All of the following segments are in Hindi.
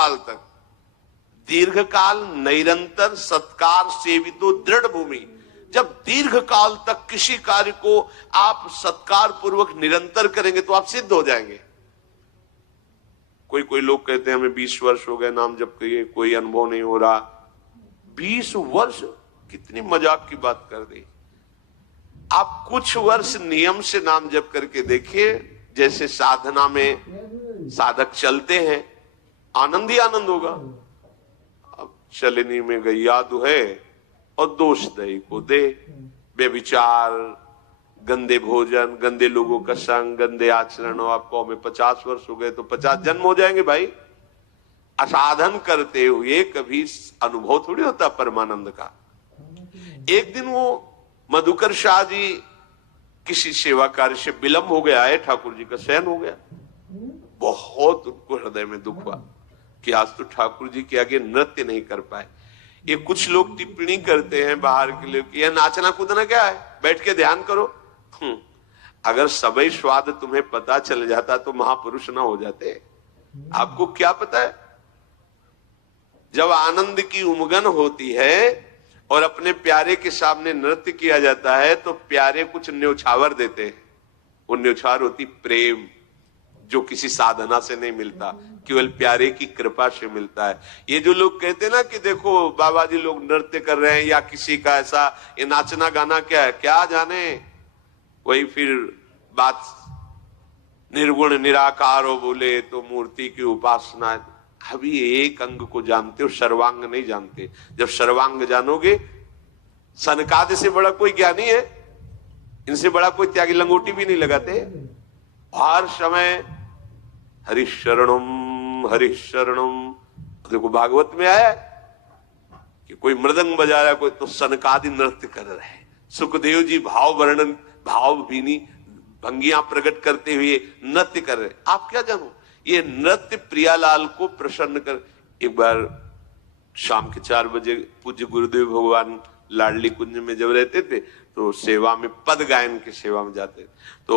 काल तक, दीर्घ काल निरंतर सत्कार सेवितो दृढ़ भूमि। जब दीर्घ काल तक किसी कार्य को आप सत्कार पूर्वक निरंतर करेंगे तो आप सिद्ध हो जाएंगे। कोई लोग कहते हैं हमें 20 वर्ष हो गए नाम जप किए, कोई अनुभव नहीं हो रहा। 20 वर्ष कितनी मजाक की बात कर दी। आप कुछ वर्ष नियम से नाम जप करके देखिए, जैसे साधना में साधक चलते हैं, आनंद ही आनंद होगा। अब चलनी में गैया दुहे और दोष दही को दे, बेविचार, गंदे भोजन, गंदे लोगों का संग, गंदे आचरण, और आपको हमें 50 वर्ष हो गए तो 50 जन्म हो जाएंगे भाई। असाधन करते हुए कभी अनुभव थोड़ी होता परमानंद का। एक दिन वो मधुकर शाह जी किसी सेवा कार्य से विलंब हो गया है, ठाकुर जी का शयन हो गया। बहुत उनको हृदय में दुख हुआ कि आज तो ठाकुर जी के आगे नृत्य नहीं कर पाए। ये कुछ लोग टिप्पणी करते हैं बाहर के लिए कि यह नाचना कूदना क्या है, बैठ के ध्यान करो। अगर सबई स्वाद तुम्हें पता चल जाता तो महापुरुष ना हो जाते। आपको क्या पता है, जब आनंद की उमगन होती है और अपने प्यारे के सामने नृत्य किया जाता है तो प्यारे कुछ न्योछावर देते हैं। वो न्योछावर होती प्रेम, जो किसी साधना से नहीं मिलता, केवल प्यारे की कृपा से मिलता है। ये जो लोग कहते हैं ना कि देखो बाबा जी लोग नृत्य कर रहे हैं या किसी का ऐसा, ये नाचना गाना क्या है, क्या जाने। वही फिर बात निर्गुण निराकार हो बोले तो मूर्ति की उपासना। अभी एक अंग को जानते हो, सर्वांग नहीं जानते। जब सर्वांग जानोगे, सनकादि से बड़ा कोई ज्ञानी है, इनसे बड़ा कोई त्यागी लंगोटी भी नहीं लगाते। हर समय हरिशरणम हरिशरणम। देखो भागवत में आया कि कोई मृदंग बजा रहा है, कोई तो सनकादि नृत्य कर रहे हैं। सुखदेव जी भाव वर्णन, भाव भीनी भंगियां प्रकट करते हुए नृत्य कर रहे। आप क्या जानो, ये नृत्य प्रियालाल को प्रसन्न कर। एक बार शाम के 4 बजे पूज्य गुरुदेव भगवान लाडली कुंज में जब रहते थे तो सेवा में, पद गायन की सेवा में जाते तो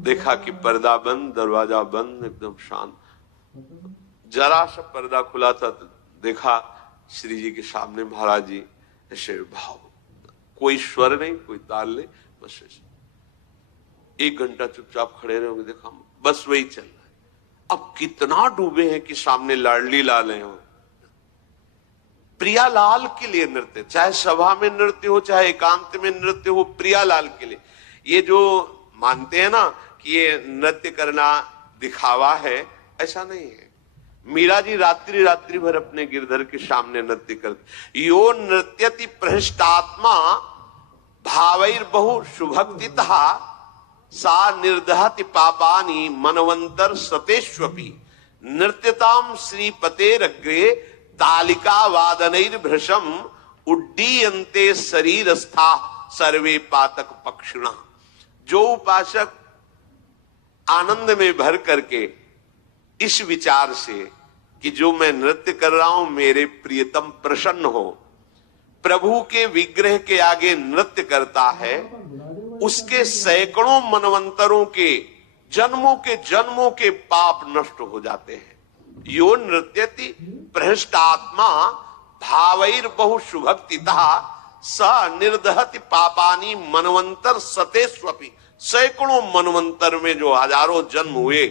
देखा कि पर्दा बंद, दरवाजा बंद, एकदम शांत। जरा सा पर्दा खुला था तो देखा श्री जी के सामने महाराज जी ऐसे भाव, कोई स्वर नहीं, कोई ताल नहीं, बस ऐसे 1 घंटा चुपचाप खड़े रहे। देखा बस वही चल रहा है। अब कितना डूबे हैं कि सामने लाडली लाल हैं, प्रियालाल के लिए नृत्य, चाहे सभा में नृत्य हो चाहे एकांत में नृत्य हो, प्रियालाल के लिए। ये जो मानते हैं ना कि ये नृत्य करना दिखावा है, ऐसा नहीं है। मीरा जी रात्रि रात्रि भर अपने गिरधर के सामने नृत्य करते। यो नृत्यति प्रहृष्टात्मा भावैर्बहु सुभक्तितः सा निर्दहति पापानि मनवंतर सतेष्वपि। नृत्यताम श्रीपतेरग्रे तालिका वादनैर्भृशम उड्डीयन्ते शरीरस्था सर्वे पातक पक्षिणः। जो उपासक आनंद में भर करके इस विचार से कि जो मैं नृत्य कर रहा हूं मेरे प्रियतम प्रसन्न हो, प्रभु के विग्रह के आगे नृत्य करता है, उसके सैकड़ों मनवंतरों के जन्मों के पाप नष्ट हो जाते हैं। यो नृत्यति प्रहृष्टात्मा भावैर्बहु सुभक्तितः स निर्दहति पापानि मनवंतर सतेष्वपि। सैकड़ों मनवंतर में जो हजारों जन्म हुए,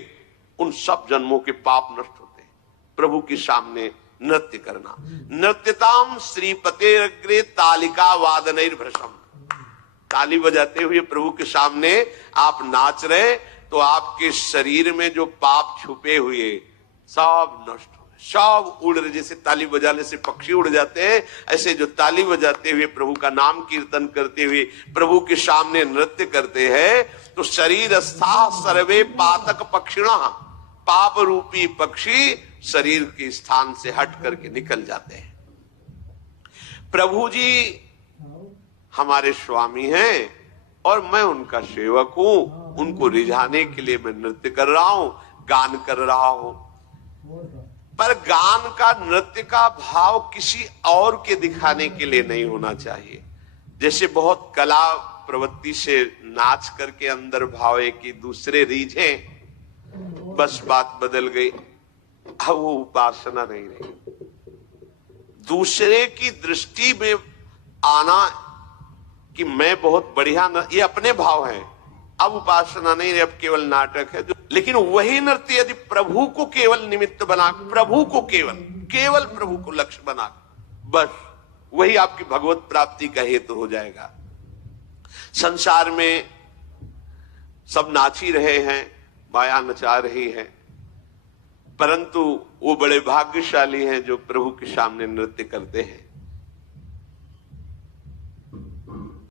उन सब जन्मों के पाप नष्ट होते हैं प्रभु के सामने नृत्य करना। नृत्यताम श्रीपतेरग्रे तालिका वादनैर्भृशम। ताली बजाते हुए प्रभु के सामने आप नाच रहे तो आपके शरीर में जो पाप छुपे हुए सब नष्ट हो, सब उड़ रहे। जैसे ताली बजाने से पक्षी उड़ जाते हैं, ऐसे जो ताली बजाते हुए प्रभु का नाम कीर्तन करते हुए प्रभु के सामने नृत्य करते हैं तो शरीर स्था सर्वे पातक पक्षिणः। पाप रूपी पक्षी शरीर के स्थान से हट करके निकल जाते हैं। प्रभु जी हमारे स्वामी हैं और मैं उनका सेवक हूं। उनको रिझाने के लिए मैं नृत्य कर रहा हूं, गान कर रहा हूं। पर गान का, नृत्य का भाव किसी और के दिखाने के लिए नहीं होना चाहिए। जैसे बहुत कला प्रवृत्ति से नाच करके अंदर भाव है कि दूसरे रीझे, बस बात बदल गई। अब वो उपासना नहीं रही। दूसरे की दृष्टि में आना कि मैं बहुत बढ़िया ये अपने भाव हैं। अब उपासना नहीं रही, अब केवल नाटक है। लेकिन वही नृत्य यदि प्रभु को केवल निमित्त बना, प्रभु को केवल प्रभु को लक्ष्य बना, बस वही आपकी भगवत प्राप्ति का हेतु हो जाएगा। संसार में सब नाच ही रहे हैं, माया नचा रही है, परंतु वो बड़े भाग्यशाली हैं जो प्रभु के सामने नृत्य करते हैं।